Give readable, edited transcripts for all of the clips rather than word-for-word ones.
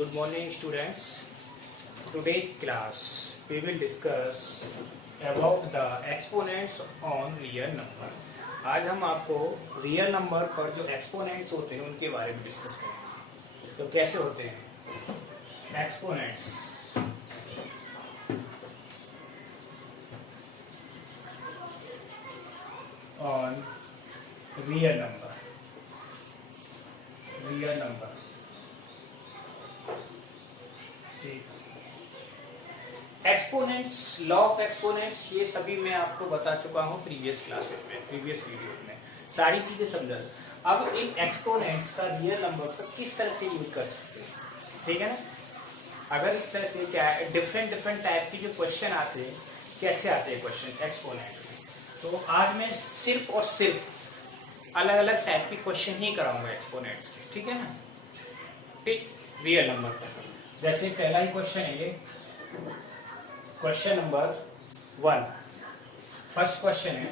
Good morning, students. Today's class we will discuss about the exponents on real number. आज हम आपको real number पर जो exponents होते हैं उनके बारे में डिस्कस करेंगे। तो कैसे होते हैं exponents? On real number. Exponents, law of exponents, ये सभी मैं आपको बता चुका हूँ प्रीवियस क्लासेस में, प्रीवियस वीडियो में सारी चीजें समझा। अब इन एक्सपोनेंट्स का रियल नंबर पर किस तरह से यूज कर सकते हैं, ठीक है ना। अगर इस तरह से क्या है, डिफरेंट टाइप की जो क्वेश्चन आते हैं, कैसे आते हैं क्वेश्चन एक्सपोनेंट में, तो आज मैं सिर्फ और सिर्फ अलग अलग टाइप की क्वेश्चन ही कराऊंगा एक्सपोनेंट्स के, ठीक है ना। ठीक, रियल नंबर पर जैसे पहला ही क्वेश्चन है ये, क्वेश्चन नंबर 1। फर्स्ट क्वेश्चन है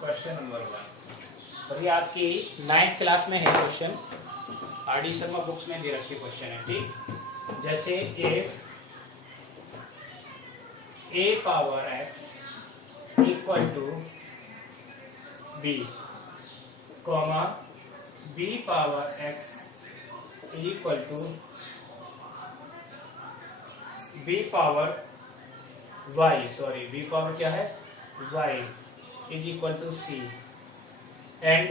क्वेश्चन नंबर 1 और ये आपकी 9th क्लास में है क्वेश्चन, आर.डी. शर्मा बुक्स में दे रखी क्वेश्चन है। ठीक, जैसे a power x equal to b comma b power x equal to b power y, sorry b power क्या है y is equal to c and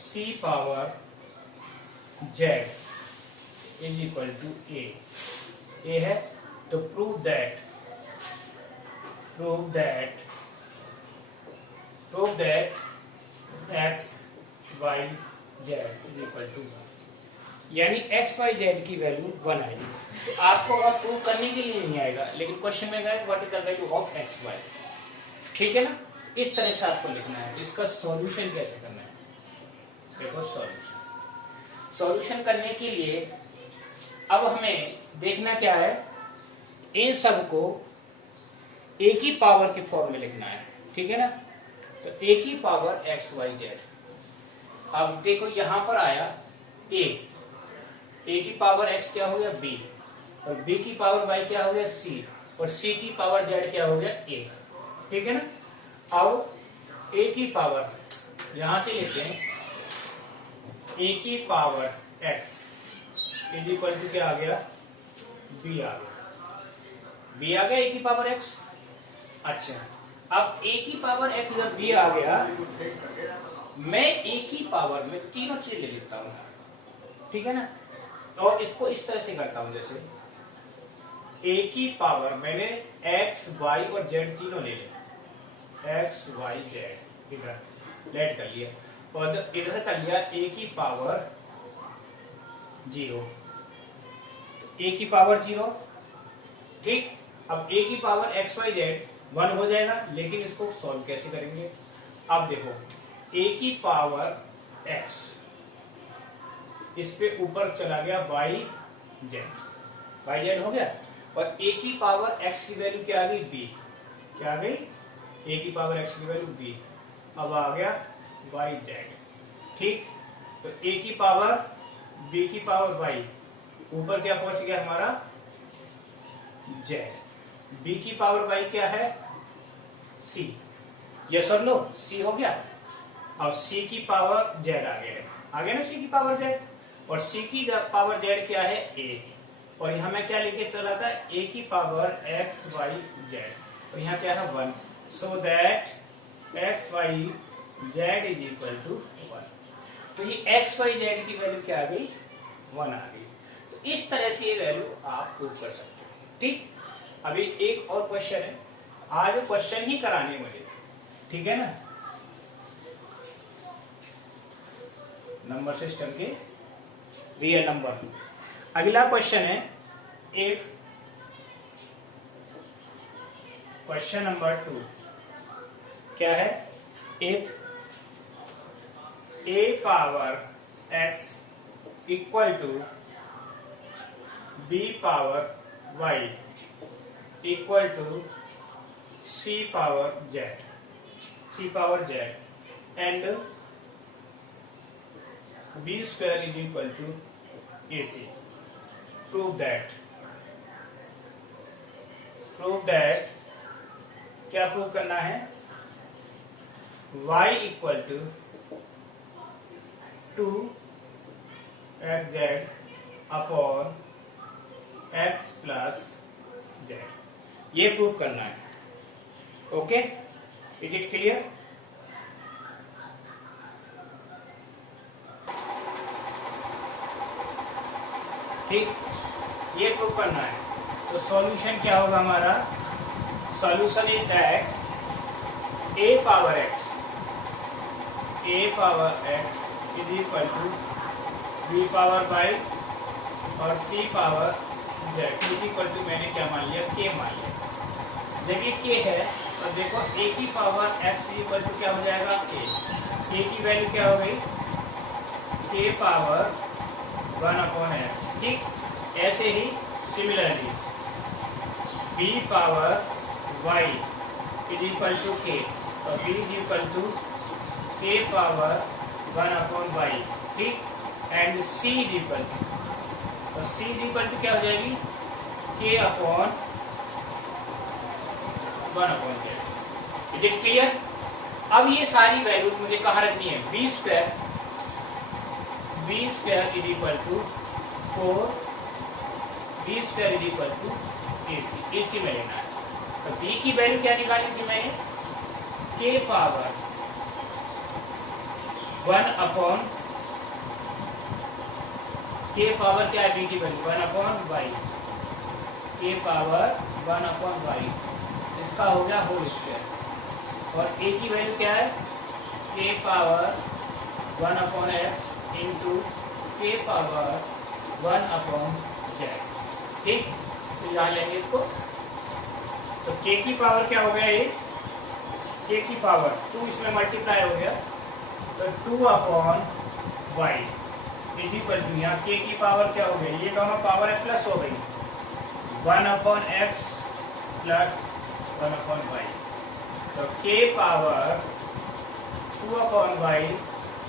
c power z is equal to a है। तो prove that x y z is equal to, यानी x y z की value 1 आएगी। तो आपको अब प्रूव करने के लिए नहीं आएगा, लेकिन क्वेश्चन में गए what is the value of x y, ठीक है ना। इस तरह से आपको लिखना है। इसका सॉल्यूशन कैसे करना है, देखो सॉल्यूशन करने के लिए अब हमें देखना क्या है, इन सबको एक ही पावर के फॉर्म में लिखना है, ठीक है ना। तो एक ही पावर x y z। अब देखो यहां पर आया a की पावर x क्या हो गया b, और b की पावर y क्या हो गया c, और c की पावर z क्या हो गया a, ठीक है ना। अब a की पावर यहां से लेते हैं, a की power x is equal to क्या आ गया, b आ गया a की पावर x। अच्छा, अब a की पावर x जब b आ गया, मैं a की पावर में तीनों चीज ले लेता हूं, ठीक है ना। और इसको इस तरह से करता हूं, जैसे a की पावर मैंने x y और z तीनों ले लिया, x y z इधर लेट कर लिया, और इधर कर लिया a की पावर 0, a की पावर 0, ठीक। अब a की पावर x y z 1 हो जाएगा, लेकिन इसको सॉल्व कैसे करेंगे। अब देखो a की पावर x, इस पे ऊपर चला गया y z हो गया, और a की पावर x की वैल्यू क्या आ गई b, क्या आ गई a की पावर x की वैल्यू b, अब आ गया y z, ठीक। तो a की पावर b की पावर y, ऊपर क्या पहुंच गया हमारा z, b की पावर y क्या है c, यस और नो, c हो गया। अब c की पावर z आ गया ना, c की पावर z, और c की पावर z क्या है a, और यहाँ मैं क्या लेके चला था a की पावर x y z, और यहाँ क्या है 1, so that x y z is equal to 1। तो ये x y z की वैल्यू क्या आ गई, 1 आ गई। तो इस तरह से ये वैल्यू आप प्रूव कर सकते हो, ठीक। अभी एक और क्वेश्चन है, आज क्वेश्चन ही कराने मुझे, ठीक है ना, नंबर सिस्टम के रियल नंबर। अगला क्वेश्चन है इफ, क्वेश्चन नंबर 2 क्या है, if a power x equal to b power y equal to c power z and b square is equal to AC. Prove that क्या prove करना है? y equal to 2xz upon x plus z, ये prove करना है. Okay, is it clear? ठीक, ये prove करना है. तो सॉल्यूशन क्या होगा हमारा? Solution is that a power x is equal to b power y और c power z is equal to, मैंने क्या मान लिया? k मान लिया. जब ये k है तो देखो a की power x is equal to क्या हो जाएगा? k की वैल्यू क्या हो गई? k power 1/x. ठीक, ऐसे ही similarly b power y is equal to k, और b is equal to k power 1/y. ठीक, and c is equal to, और c इज इक्वल टू क्या हो जाएगी? k upon 1/z. Is it clear? अब ये सारी वैल्यू मुझे कहाँ रखनी है? b square is equal to 4, b square is equal to AC में लेना है. तो b की वैल्यू क्या निकाली थी मैंने? k पावर 1/, k पावर क्या है? b की value 1/y, k power 1/y, इसका हो गया होल स्क्वायर. और a की वैल्यू क्या है? k power 1/x into k power 1/z. ठीक, तो यहाँ लेंगे इसको. तो k की पावर क्या हो गया? ये k की पावर 2 इसमें मल्टीप्लाई हो गया, तो 2/y इज इक्वल टू, यहाँ k की पावर क्या हो गई? ये दोनों पावर है प्लस हो गई, 1/x प्लस 1/y. तो k power 2/y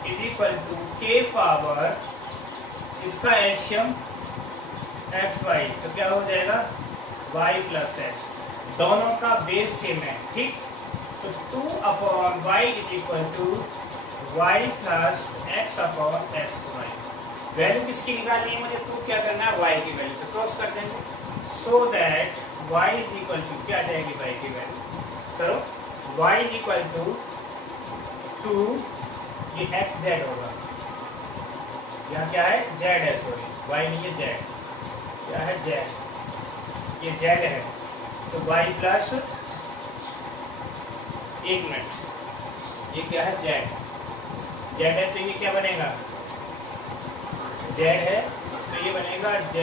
is equal to k power, इसका एलसीएम xy, तो क्या हो जाएगा? y plus x. दोनों का बेस सेम है. ठीक, तो 2/y is equal to y plus x/xy. Value किसकी निकालनी है मुझे? प्रूव क्या करना है? y की वैल्यू. तो क्रॉस कर देंगे, so that y is equal to क्या आ जाएगी? y की वैल्यू करो, y इज इक्वल टू 2, ये xz होगा. यहाँ क्या है? z है, सॉरी y नहीं है, z. क्या है? z. ये z है, तो y प्लस, एक मिनट, ये क्या है? z है, तो ये क्या बनेगा? z है, तो ये बनेगा z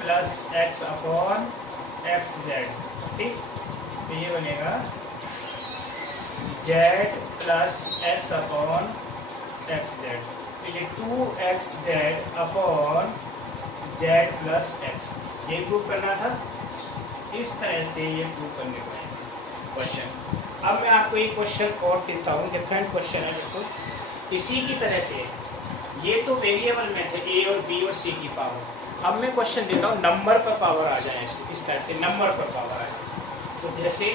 प्लस x/xz. ठीक, तो ये बनेगा z प्लस x/xz. तो ये 2xz/z प्लस x, ये प्रूव करना था. इस तरह से ये प्रूव करने का है क्वेश्चन. अब मैं आपको एक क्वेश्चन और देता हूँ, डिफरेंट क्वेश्चन है. देखो, इसी की तरह से ये तो वेरिएबल में थे a और b और c की पावर. अब मैं क्वेश्चन देता हूँ नंबर पर पावर आ जाए, इसको इस तरह से नंबर पर पावर आ जाए. तो जैसे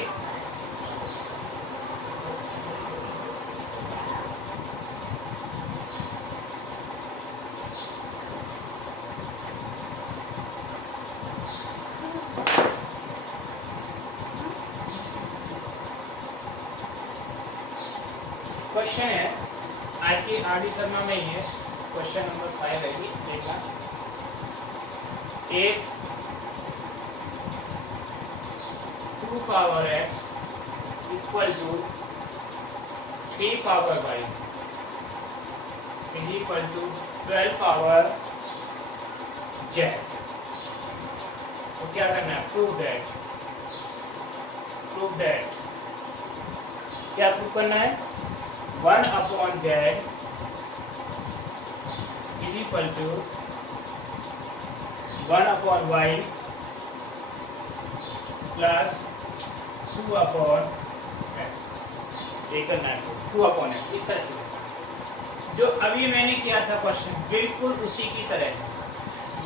क्वेश्चन है आर डी शर्मा में ही है, क्वेश्चन नंबर 5 है. ये देखना, एक 2 power x equal to 3 power y is equal to 12 power z. तो क्या करना है? Prove that. क्या प्रूव करना है? 1/z is equal to 1/y plus 2/x. ये करना है 2/x. इस तरह से जो अभी मैंने किया था क्वेश्चन, बिल्कुल उसी की तरह.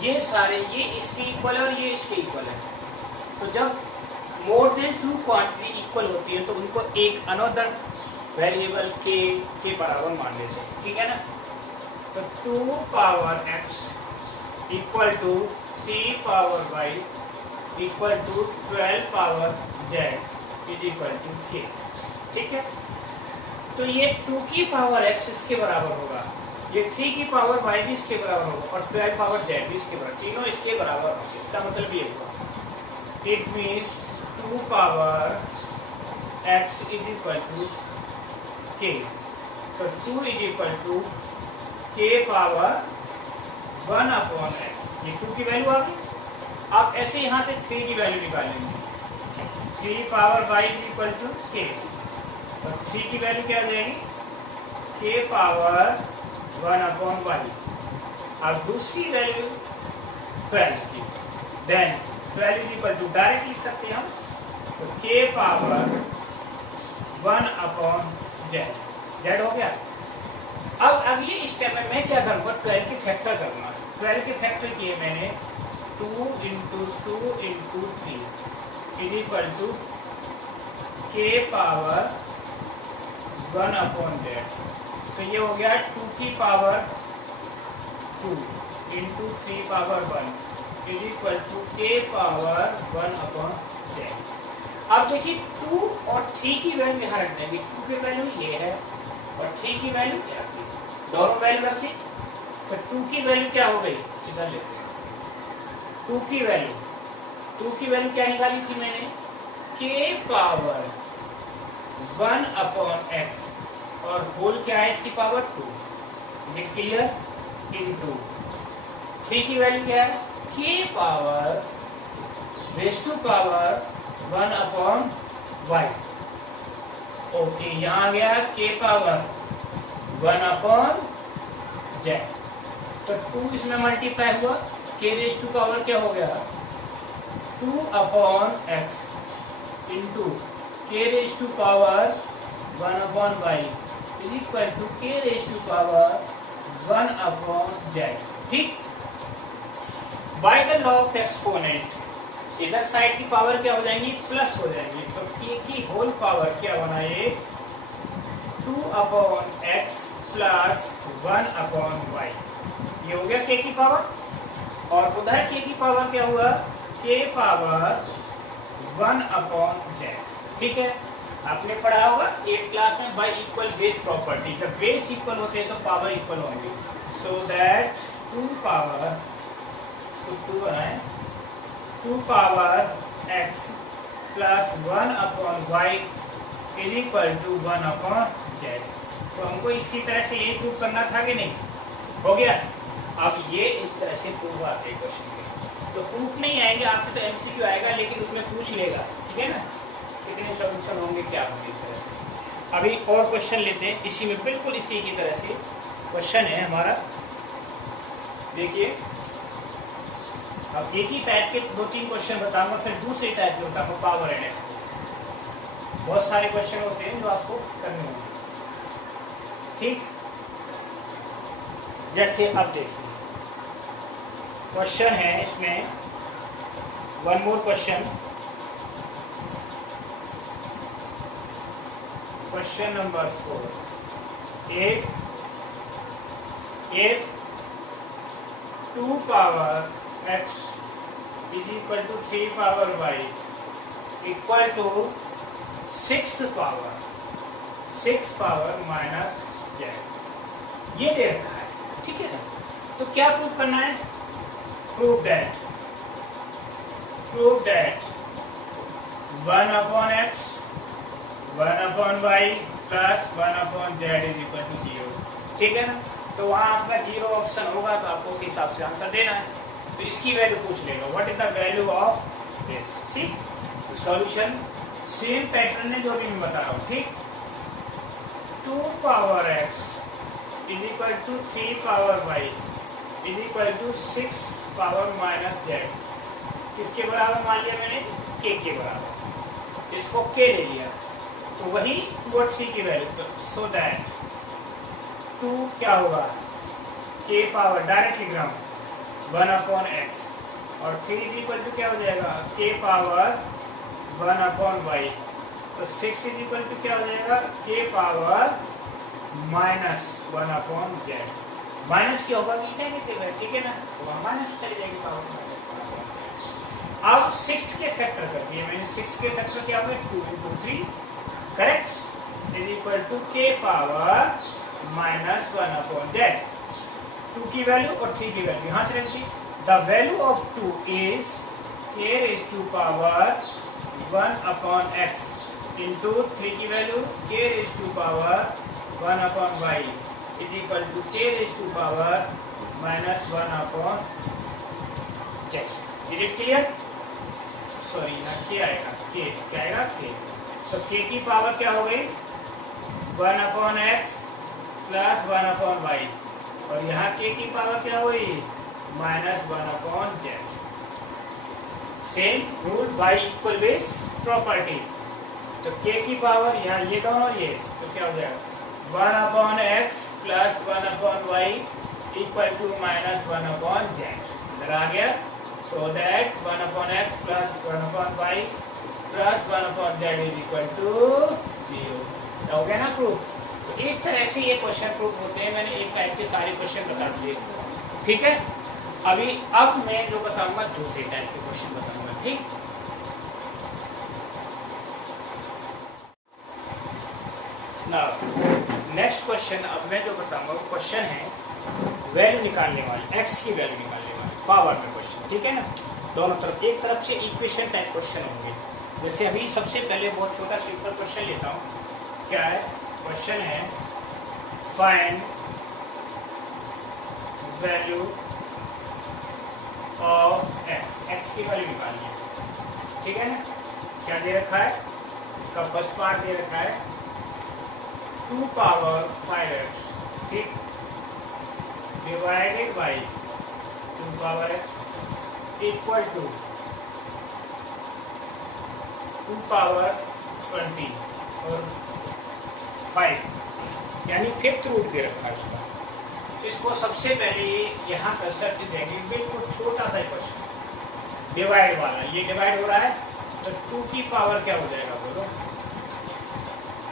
ये सारे ये इसके इक्वल है और ये इसके इक्वल है। तो जब more than two quantity equal होती है तो उनको एक अनदर वेरिएबल के बराबर मान लेते हैं, ठीक है ना। तो 2 power x equal to 3 power y equal to 12 power z is equal to k, ठीक है। तो ये 2 की पावर x इसके बराबर होगा, ये 3 की पावर y भी इसके बराबर होगा और 12 पावर z भी इसके बराबर, तीनों इसके बराबर होंगे। इसका मतलब ये होगा it means 2 power x is equal to k। तो 2 is equal to k power 1 upon x, ये 2 की वैल्यू आ गई। आप ऐसे यहाँ से 3 की वैल्यू निकालेंगे, 3 power y is equal to k, और 3 की वैल्यू क्या आ जाएगी k पावर 1 अपॉन y। अब दूसरी वैल्यू 12 की, then 12 is equal to direct लिख सकते हैं हम, तो k पावर 1 अपॉन z हो गया। अब ये स्टेप में मैं क्या करूँगा, 12 के फैक्टर करूँगा। 12 के फैक्टर किए मैंने 2 into 2 into 3 is equal to k power 1 upon z। तो ये हो गया 2 की power 2 into 3 power 1 is equal to k power 1 upon z। अब देखिए 2 और 3 की वैल्यू यहाँ रख देंगे, 2 की वैल्यू ये है और 3 की वैल्यू क्या थी, दोनों वैल्यू रखी। तो 2 की वैल्यू क्या हो गई, इधर लेते हैं 2 की वैल्यू क्या निकाली थी मैंने, k पावर 1 अपॉन x और होल क्या है इसकी पावर 2, ये क्लियर। इनटू 3 की वैल्यू क्या है, k power raise to power 1 upon y। Okay, यहाँ आ गया k पावर 1 अपॉन z। तो 2 इसमें मल्टीप्लाई हुआ, k रेज टू पावर क्या हो गया 2 upon x into k raise to power 1 upon y is equal to k raise to power 1 upon z, ठीक। By the law of exponent इधर side की power क्या हो जाएंगी, प्लस हो जाएंगी। तो k की होल पावर क्या होना है 2 upon x plus 1 upon y, ये हो गया k की पावर। और उधर k की पावर क्या हुआ, k पावर 1 अपॉन z, ठीक है। आपने पढ़ा होगा 8th क्लास में बाय इक्वल बेस प्रॉपर्टी, जब बेस इक्वल होते हैं तो पावर इक्वल होंगे। सो दैट 2 पावर 2 बनाए 2 power x plus 1 upon y is equal to 1 upon z। तो हमको इसी तरह से ये प्रूव करना था कि नहीं, हो गया। अब ये इस तरह से प्रूव आते हैं क्वेश्चन के, तो प्रूफ नहीं आएंगे आपसे, तो MCQ आएगा लेकिन उसमें पूछ लेगा, ठीक है ना, कितने सॉल्यूशन होंगे क्या होंगे इस तरह से। अभी और क्वेश्चन लेते हैं, इसी में बिल्कुल इसी की तरह से क्वेश्चन है हमारा। देखिए अब एक ही टाइप के 2-3 क्वेश्चन बताऊंगा, फिर दूसरे टाइप के बताऊंगा पावर एंड एक्स। बहुत सारे क्वेश्चन होते हैं जो आपको करने होंगे, ठीक। जैसे अब देखिए क्वेश्चन है इसमें, one more question, question number 4। एक 2 power x is equal to 3 power y equal to 6 power minus z, ये दे रखा है, ठीक है ना। तो क्या प्रूव करना है, prove that 1 upon x 1 upon y plus 1 upon z is equal to 0, ठीक है ना। तो वहां आपका 0 ऑप्शन होगा तो आपको उस हिसाब से आंसर देना है। तो इसकी वैल्यू पूछ लेगा, what is the value of this, ठीक। तो सॉल्यूशन सेम पैटर्न है जो अभी मैं बता रहा हूँ, ठीक। 2 power x is equal to 3 power y is equal to 6 power minus z, किसके बराबर मान लिया मैंने, k के बराबर, इसको k ले लिया, तो वही 2 और 3 की वैल्यू। तो सो दैट 2 क्या होगा, k पावर डायरेक्ट लिख रहा हूँ 1 अपॉन एक्स, और 3 इज इक्वल टू क्या हो जाएगा k पावर 1 अपॉन वाई, तो 6 इज इक्वल टू क्या हो जाएगा k power minus 1 upon Z. Minus क्या होगा नेगेटिव है, ठीक है ना, तो माइनस चली जाएगी पावर। अब 6 के फैक्टर कर दिए मैंने, 6 के फैक्टर क्या होगा 2 into 3 correct, is equal to k power minus 1 upon Z. 2 की वैल्यू और 3 की वैल्यू यहाँ से रखती। The value of 2 is k raise to power 1 upon x into 3 की value k raise to power 1 upon y is equal to k raise to power minus 1 upon Z. Is it clear? Sorry यहाँ k आएगा, k क्या आएगा k, तो k की power क्या हो गई 1 upon X plus 1 upon Y, और यहाँ k की पावर क्या हुई minus 1 upon Z. Same rule by equal base property, तो k की पावर यहाँ ये दोनों ये, तो क्या हो जाएगा 1 upon X plus 1 upon Y equal to minus 1 upon Z. इधर आ गया, so that 1 upon x plus 1 upon y plus 1 upon z is equal to 0। हो गया ना प्रूफ? तो इस तरह से ये क्वेश्चन प्रूफ होते हैं। मैंने एक टाइप के सारे क्वेश्चन बता दिए, ठीक है। अब मैं जो बताऊंगा दूसरे टाइप के क्वेश्चन बताऊंगा, ठीक। नाउ नेक्स्ट क्वेश्चन अब मैं जो बताऊंगा वो क्वेश्चन है वैल्यू निकालने वाली, x की वैल्यू निकालने वाली पावर में क्वेश्चन, ठीक है ना। दोनों तरफ, एक तरफ से इक्वेशन टाइप क्वेश्चन होंगे। जैसे अभी सबसे पहले बहुत छोटा सिंपल क्वेश्चन लेता हूँ। क्या है क्वेश्चन है, फाइंड वैल्यू ऑफ x की वैल्यू निकालनी है, ठीक है ना। क्या दे रखा है, इसका फर्स्ट पार्ट दे रखा है 2 पावर 5x, ठीक, divided by 2 power x equal to 2 power 20 और 5, यानी 5th रूट दे रखा है इसका। इसको सबसे पहले यहाँ कर्सर की देंगे, बिल्कुल छोटा सा क्वेश्चन डिवाइड वाला, ये डिवाइड हो रहा है, तो 2 की पावर क्या हो जाएगा बोलो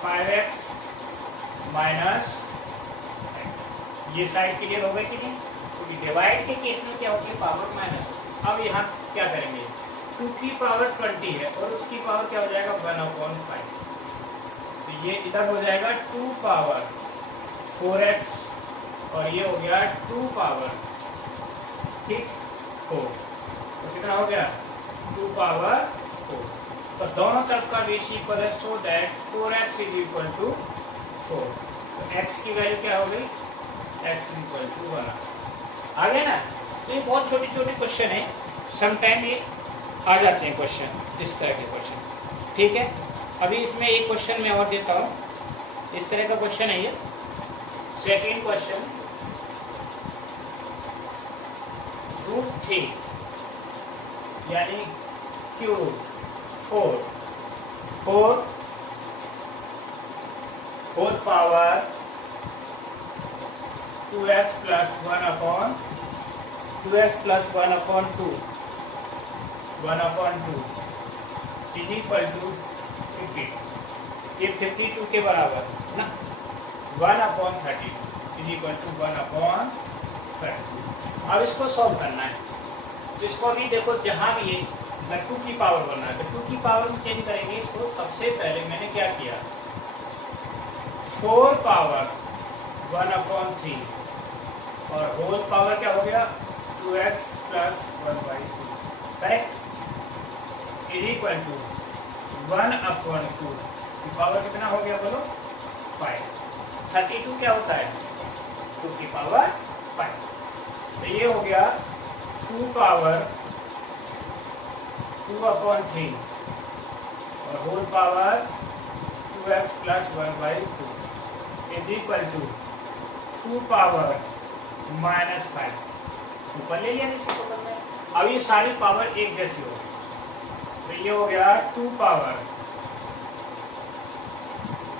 5x माइनस x। ये साइड क्लियर हो गई कि नहीं? क्योंकि डिवाइड के केस में क्या होती है पावर माइनस। अब यहाँ क्या करेंगे, 2 की पावर 20 है और उसकी पावर क्या हो जाएगा 1/5, तो ये इधर हो जाएगा 2 पावर 4x और ये हो गया 2 पावर, ठीक, 4, तो कितना हो गया 2 पावर 4। तो दोनों तरफ का रेशियो इक्वल है, so that 4x is equal to 4। तो x की वैल्यू क्या हो गई, x इक्वल टू 1 आ गया ना। तो ये बहुत छोटे छोटे क्वेश्चन है, समटाइम ये आ जाते हैं क्वेश्चन, इस तरह के क्वेश्चन, ठीक है। अभी इसमें एक क्वेश्चन मैं और देता हूँ, इस तरह का क्वेश्चन है ये। सेकेंड क्वेश्चन, √3 यानी cube 4 whole power 2x plus 1 upon 2x plus 1/2 is equal to 50। ये 52 के बराबर ना, 1/30 इज इक्वल टू 1/30। अब इसको सॉल्व करना है, तो इसको भी देखो, जहाँ भी ये 2 की पावर बनना है, तो 2 की पावर में चेंज करेंगे इसको। सबसे पहले मैंने क्या किया, 4 पावर 1/3 और होल पावर क्या हो गया 2x plus 1/2, correct, is equal to 1/2 की पावर कितना हो गया बोलो 5। 32 क्या होता है 2 की पावर 5, तो ये हो गया 2 पावर 2/3 और whole power 2x plus 1/2 is equal to 2 power -5। ऊपर ले लिया इसी को करना है। अब ये सारी पावर एक जैसी हो, तो ये हो गया 2 power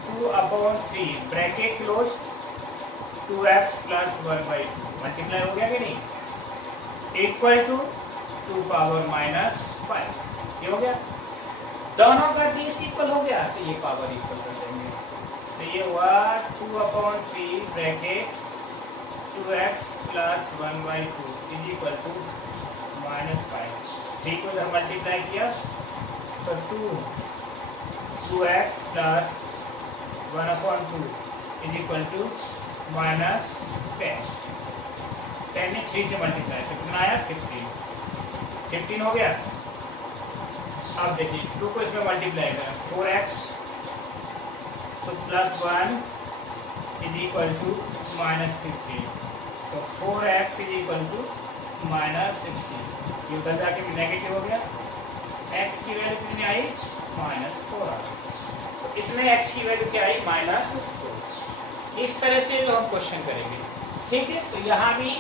2/3 bracket close 2x plus 1/2 multiply हो गया कि नहीं। Equal to 2 power minus 5। ये हो गया, दोनों का बेस इक्वल हो गया तो ये पावर इक्वल कर देंगे। तो ये हुआ 2/3 bracket 2x plus 1/2 is equal to -5। 3 को इधर मल्टीप्लाई किया तो 2x plus 1/2 is equal to -10। 10 में 3 से मल्टीप्लाई तो कितना आया 15 हो गया। अब देखिए 2 को इसमें मल्टीप्लाई करें 4x तो +1 इज इक्वल टू -15 तो 4x इज इक्वल टू -16। ये उधर जाके भी नेगेटिव हो गया, x की वैल्यू कितनी आई -4 आ गई। तो इसमें x की वैल्यू क्या आई -4। इस तरह से जो हम क्वेश्चन करेंगे, ठीक है। तो यहाँ भी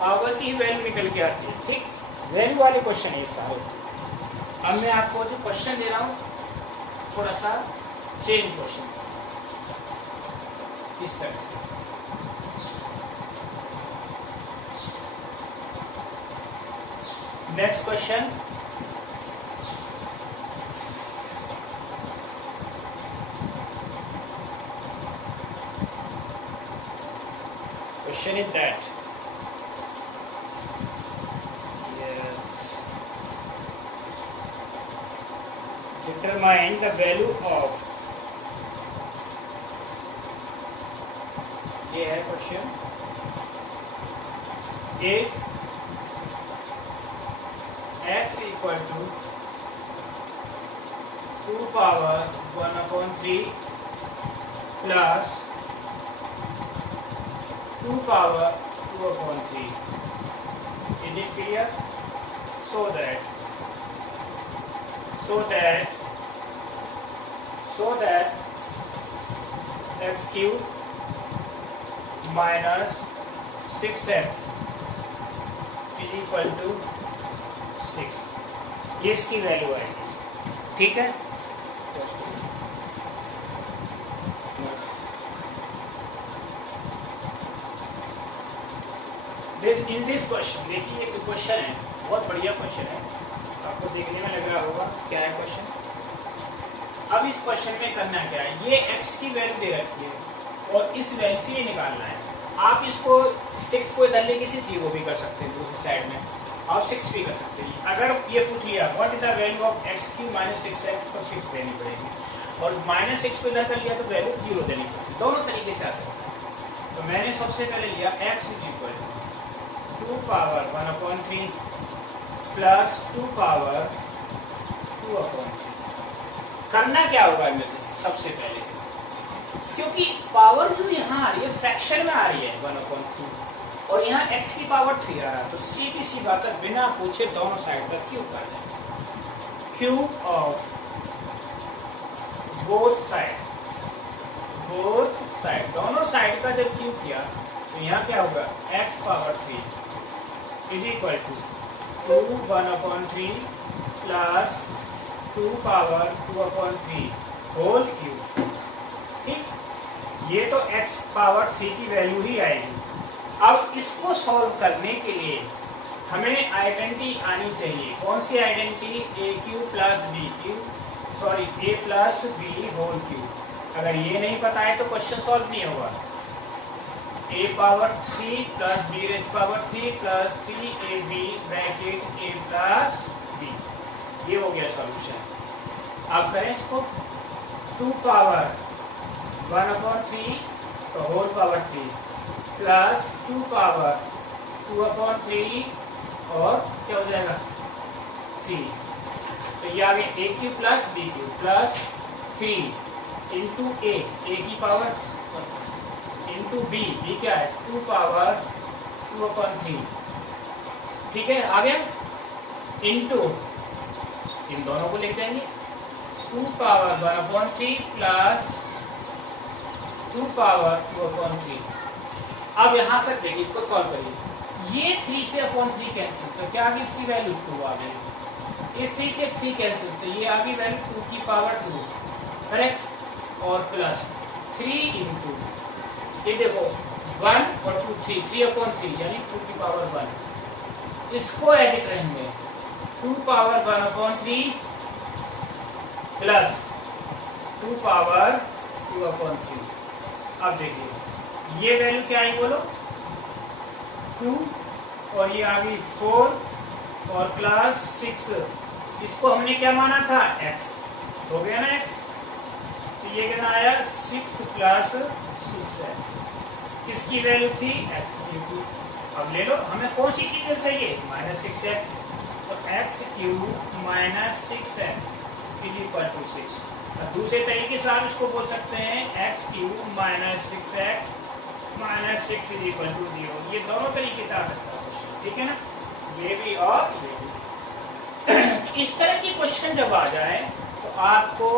पावर की वैल्यू निकल के आती है, ठीक। वैल्यू वाले क्वेश्चन है सारे। अब मैं आपको जो क्वेश्चन दे रहा हूँ थोड़ा सा चेंज क्वेश्चन इस तरह से। Next question, question is that determine the value of, ये है question A x equal to 2 power 1/3 plus 2 power 2/3। Is it clear? So that x cube minus 6x is equal to 6। ये इसकी value आएगी, ठीक है। इन दिस क्वेश्चन, देखिए ये question है, बहुत बढ़िया क्वेश्चन है, आपको देखने में लग रहा होगा क्या है क्वेश्चन। अब इस क्वेश्चन में करना क्या है, ये x की वैल्यू दे रखी है और इस वैल्यू से ये निकालना है। आप इसको 6 को इधर लेके से 0 भी कर सकते हैं, दूसरी साइड में आप 6 भी कर सकते हैं। अगर ये पूछ लिया what is the value of x³ - 6x तो 6 देनी पड़ेगी, और -6 को इधर कर लिया तो वैल्यू 0 देनी पड़ेगी। दोनों तरीके से आ सकता है। तो मैंने सबसे पहले लिया x is equal 2 power 1/3 plus 2 power 2/3। करना क्या होगा इनमें सबसे पहले, क्योंकि पावर जो यहाँ आ रही है फ्रैक्शन में आ रही है 1/3 और यहाँ x की पावर 3 आ रहा है, तो सीधी सी बात है बिना पूछे दोनों साइड का क्यूब कर दें। क्यूब ऑफ बोथ साइड दोनों साइड का जब क्यूब किया तो यहाँ क्या होगा x power 3 is equal to 1/3 plus 2 power 2/3 whole cube, ठीक। ये तो x पावर 3 की वैल्यू ही आएगी। अब इसको सॉल्व करने के लिए हमें आइडेंटिटी आनी चाहिए। कौन सी identity, a³ plus b³ sorry a plus b whole cube. अगर ये नहीं पता है तो क्वेश्चन सॉल्व नहीं होगा। a power 3 plus b rays power 3 plus 3ab bracket a plus b, ये हो गया सॉल्यूशन। अब करें इसको 2 पावर 1/3 तो होल पावर 3 प्लस 2 पावर 2/3 और क्या हो जाएगा 3। तो ये आगे a³ plus b³ plus 3 into a की पावर इंटू b क्या है 2 पावर 2/3, ठीक है। आगे इंटू इन दोनों को लिख देंगे 2 पावर 1/3 प्लस 2 पावर 2/3। अब यहाँ से देखिए इसको सॉल्व करिए, ये 3 से /3 कैंसिल, तो क्या आगे इसकी वैल्यू 2 आ गई। ये 3 से 3 कैंसिल, तो ये आगे वैल्यू 2 की पावर 2, करेक्ट। और प्लस 3 इंटू ये देखो 1 और 2 3 3/3 यानी 2 की पावर 1 इसको एज इट रहेंगे 2 पावर 1/3 प्लस 2 पावर 2/3। अब देखिए ये वैल्यू क्या आई बोलो 2 और ये आ गई 4 और प्लस 6। इसको हमने क्या माना था x, हो गया ना x। तो ये कितना आया 6 प्लस 6x, इसकी वैल्यू थी x³। अब ले लो हमें कौन सी चीज चाहिए -6x, तो x³ - 6x = 6। दूसरे तरीके से आप इसको बोल सकते हैं x³ - 6x - 6 = 0। ये दोनों तरीके से आ सकता है, ठीक है ना, ये भी और ये भी। इस तरह की क्वेश्चन जब आ जाए तो आपको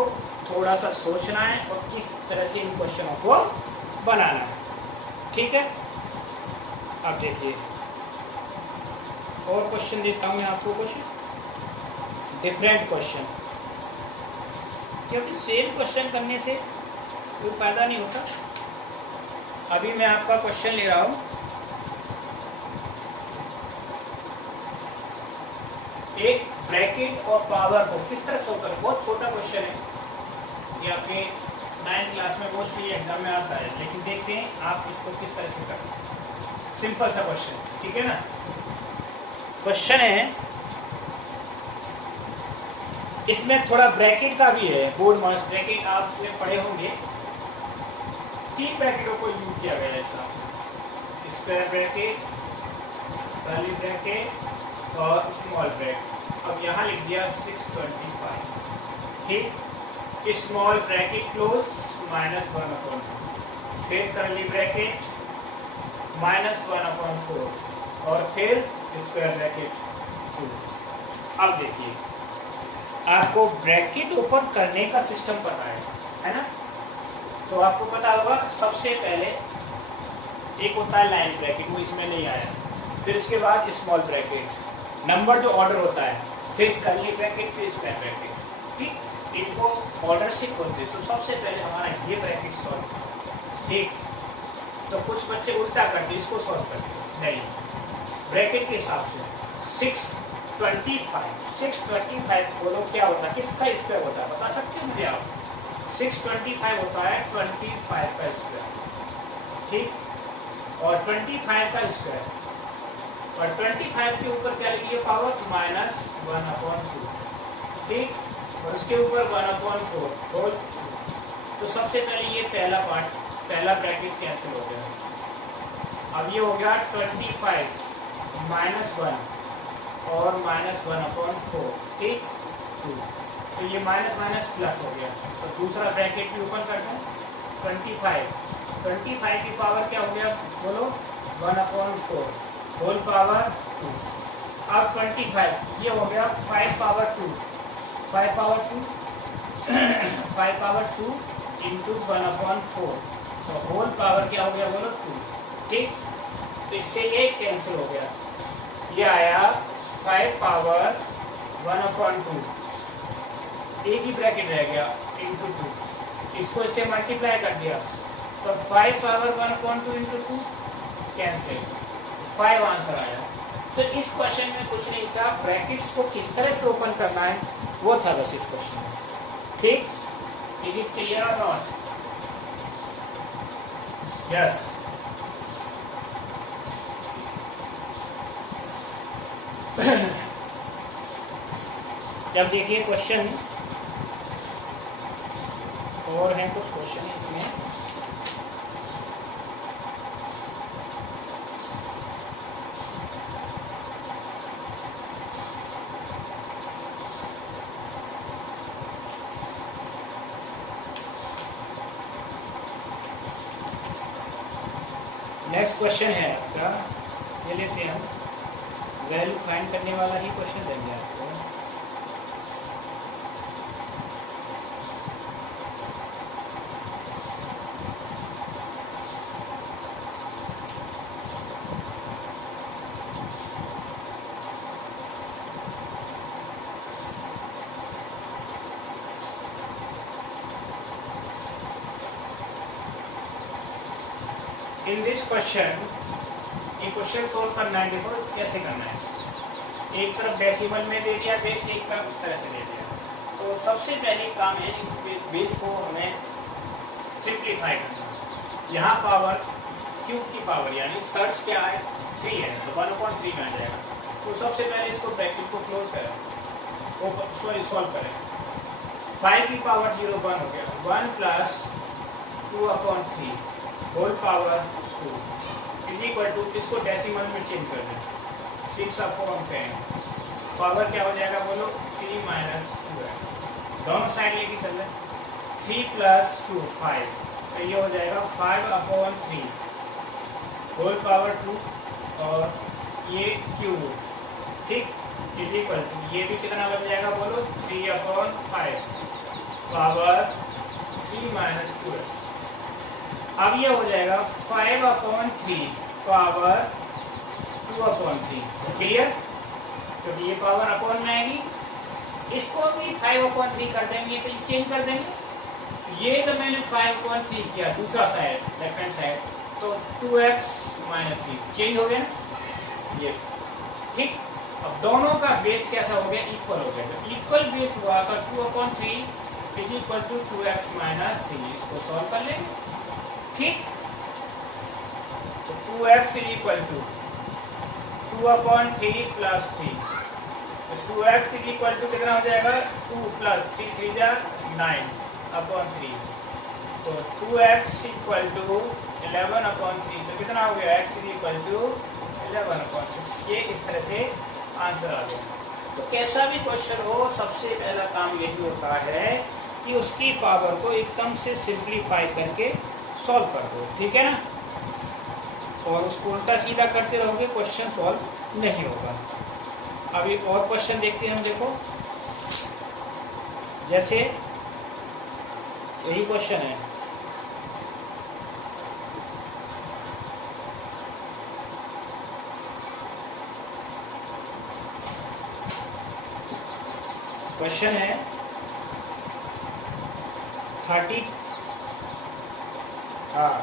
थोड़ा सा सोचना है और किस तरह से इन क्वेश्चनों को बनाना है, ठीक है। अब देखिए और क्वेश्चन देता हूँ मैं आपको, क्वेश्चन डिफरेंट क्वेश्चन, क्योंकि सेम क्वेश्चन करने से कोई फायदा नहीं होता। अभी मैं आपका क्वेश्चन ले रहा हूँ, एक ब्रैकेट और पावर को किस तरह सॉल्व करें। बहुत छोटा क्वेश्चन है, ये आपके 9th क्लास में मोस्टली एग्जाम में आता है, लेकिन देखते हैं आप इसको किस तरह से करें। सिंपल सा क्वेश्चन, ठीक है ना। क्वेश्चन है, इसमें थोड़ा ब्रैकेट का भी है, बोर्ड मास ब्रैकेट आप पढ़े होंगे। 3 ब्रैकेटों को यूज किया गया है, ऐसा स्क्वायर ब्रैकेट, कर्ली ब्रैकेट और स्मॉल ब्रैकेट। अब यहाँ लिख दिया 625, ठीक। स्मॉल ब्रैकेट क्लोज -1/2, फिर कर्ली ब्रैकेट -1/4 और फिर स्क्वायर ब्रैकेट 2। अब देखिए आपको ब्रैकेट ओपन करने का सिस्टम पता है ना। तो आपको पता होगा सबसे पहले एक होता है लाइन ब्रैकेट, वो इसमें नहीं आया। फिर इसके बाद स्मॉल ब्रैकेट, नंबर जो ऑर्डर होता है, फिर कर्ली ब्रैकेट, फिर स्क्वायर ब्रैकेट, ठीक। इनको ऑर्डर से खोलते तो सबसे पहले हमारा ये ब्रैकेट सॉल्व, ठीक। तो कुछ बच्चे उल्टा करते, इसको सॉल्व करते नहीं, ब्रैकेट के हिसाब से 625 बोलो क्या होता है, किसका स्क्वायर होता है, बता सकते हैं मुझे आप। 625 होता है 25 का स्क्वायर, ठीक। और 25 का स्क्वायर और 25 के ऊपर क्या लिखिए पावर -1/2, ठीक। और उसके ऊपर 1/4 होल। तो सबसे पहले ये पहला पार्ट, पहला ब्रैकेट कैंसिल हो गया। अब ये हो गया 25 -1 और -1/4, ठीक 2। तो ये माइनस प्लस हो गया। तो दूसरा ब्रैकेट भी ओपन करते हैं। 25 की पावर क्या हो गया बोलो 1/4 होल पावर 2। अब 25 ये हो गया 5 पावर 2 इंटू 1/4, तो होल पावर क्या हो गया बोलो 2, ठीक। तो इससे ये कैंसिल हो गया, ये आया 5 पावर 1/2, एक ही ब्रैकेट रह गया इंटू 2, इसको इससे मल्टीप्लाई कर दिया तो 5 पावर 1/2 इंटू 2 कैंसिल, 5 आंसर आया। तो इस क्वेश्चन में कुछ नहीं था, ब्रैकेट्स को किस तरह से ओपन करना है वो था बस इस क्वेश्चन में, ठीक। इज इट क्लियर और नॉट? यस। जब देखिए क्वेश्चन और हैं, कुछ क्वेश्चन है इसमें। नेक्स्ट क्वेश्चन है आपका, ये लेते हैं हम, वैल्यू फाइंड करने वाला ही क्वेश्चन देंगे आपको। इन दिस क्वेश्चन, ये क्वेश्चन सोल्व करना है, देखो कैसे करना है। एक तरफ डेसिमल में दे दिया बेस, एक तरफ इस तरह से दे दिया। तो सबसे पहले काम है बेस को हमें सिंप्लीफाई करना। यहाँ पावर क्यूब की पावर यानी सर्च क्या है 3 है, तो 1/3 में आ जाएगा। तो सबसे पहले इसको ब्रैकेट को क्लोज करें, सॉरी सॉल्व करें। 5 की पावर 0 1 हो गया, 1 plus 2/3 whole power 2 is equal to, इसको डेसिमल में चेंज कर दें 6/10। पावर क्या हो जाएगा बोलो 3 माइनस 2x, दोनों साइड लेके चल रहे 3 प्लस 2 5, तो ये हो जाएगा 5/3 होल पावर 2 और ये क्यूब, ठीक, इज इक्वल टू ये भी कितना बन जाएगा बोलो 3/5 पावर 3 माइनस 2x। अब ये हो जाएगा 5/3 पावर 2/3, क्लियर। क्योंकि ये पावर अपॉन में आएगी, इसको भी 5/3 कर देंगे तो ये चेंज कर देंगे। ये तो मैंने 5/3 किया दूसरा साइड लेफ्ट हैंड साइड, तो 2x माइनस 3 चेंज हो गया ये, ठीक। अब दोनों का बेस कैसा हो गया, इक्वल हो गया। तो इक्वल बेस हुआ तो 2/3 is equal to 2x minus 3, इसको सॉल्व कर लेंगे, ठीक। तो 2x is equal to 2/3 plus 3, तो 2x इज इक्वल टू कितना हो जाएगा 2 प्लस 3 3 जा 9/3, तो 2x इक्वल टू 11/3, तो कितना हो गया x इज इक्वल टू 11/6। ये इस तरह से आंसर आ गया। तो कैसा भी क्वेश्चन हो, सबसे पहला काम यही होता है कि उसकी पावर को एकदम से सिंप्लीफाई करके सॉल्व कर दो, ठीक है ना। और उसको उल्टा सीधा करते रहोगे क्वेश्चन सॉल्व नहीं होगा। अभी और क्वेश्चन देखते हैं हम, देखो जैसे यही क्वेश्चन है, क्वेश्चन है 30, हाँ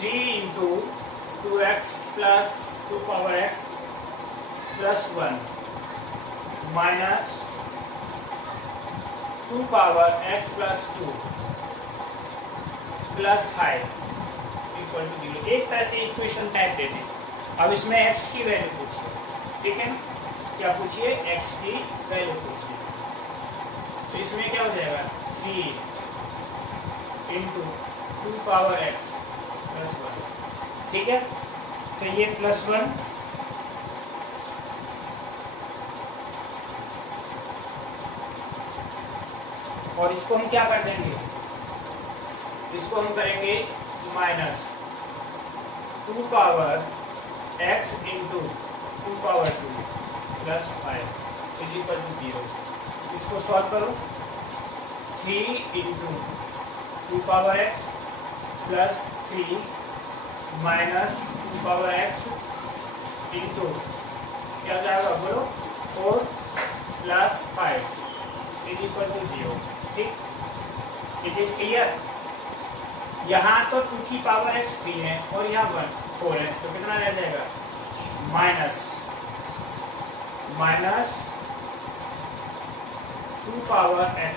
3 into 2x plus 2 power x plus 1 minus 2 power x plus 2 plus 5 equal to 0। एक तरह से इक्वेशन टाइप दे दें। अब इसमें x की वैल्यू पूछिए, ठीक है, क्या पूछिए x की वैल्यू पूछिए। तो इसमें क्या हो जाएगा 3 into 2 power x plus 1, ठीक है। तो ये प्लस 1 और इसको हम क्या कर देंगे, इसको हम करेंगे minus 2 power x into 2 power 2 plus 5 is equal to 0। इसको सॉल्व करो 3 into 2 power x plus 3 minus 2 power x into क्या जाएगा बोलो 4 प्लस 5 इज इक्वल टू 0, ठीक। It is clear. यहाँ तो 2 की पावर x 3 है और यहाँ 4 है, तो कितना रह जाएगा minus 2 power x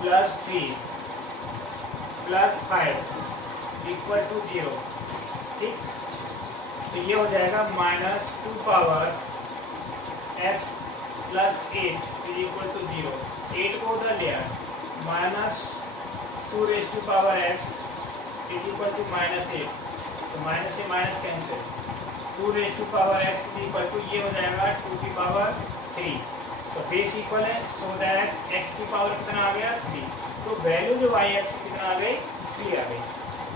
plus 3 plus 5 equal to 0, ठीक। तो ये हो जाएगा minus 2 power x plus 8 is equal to 0। 8 को उधर ले आए, minus 2 raise to power x is equal to minus 8, तो माइनस से minus cancel, 2 raise to power x is equal to ये हो जाएगा 2 की पावर 3, तो बेस इक्वल है, सो दैट x की पावर कितना आ गया 3, तो वैल्यू जो आई x कितना आ गई 3 आ गई।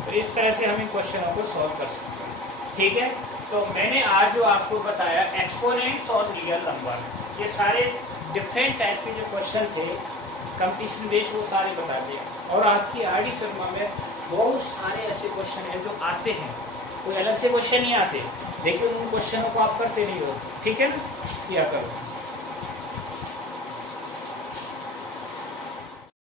तो इस तरह से हम इन क्वेश्चनों को सॉल्व कर सकते हैं, ठीक है। तो मैंने आज जो आपको बताया एक्सपोनेंट्स और रियल नंबर, ये सारे डिफरेंट टाइप के जो क्वेश्चन थे कंपटीशन बेस्ड, वो सारे बता दिए। और आपकी RD शर्मा में बहुत सारे ऐसे क्वेश्चन हैं जो आते हैं, कोई अलग से क्वेश्चन नहीं आते, लेकिन उन क्वेश्चनों को आप करते नहीं हो, ठीक है ना, किया करो।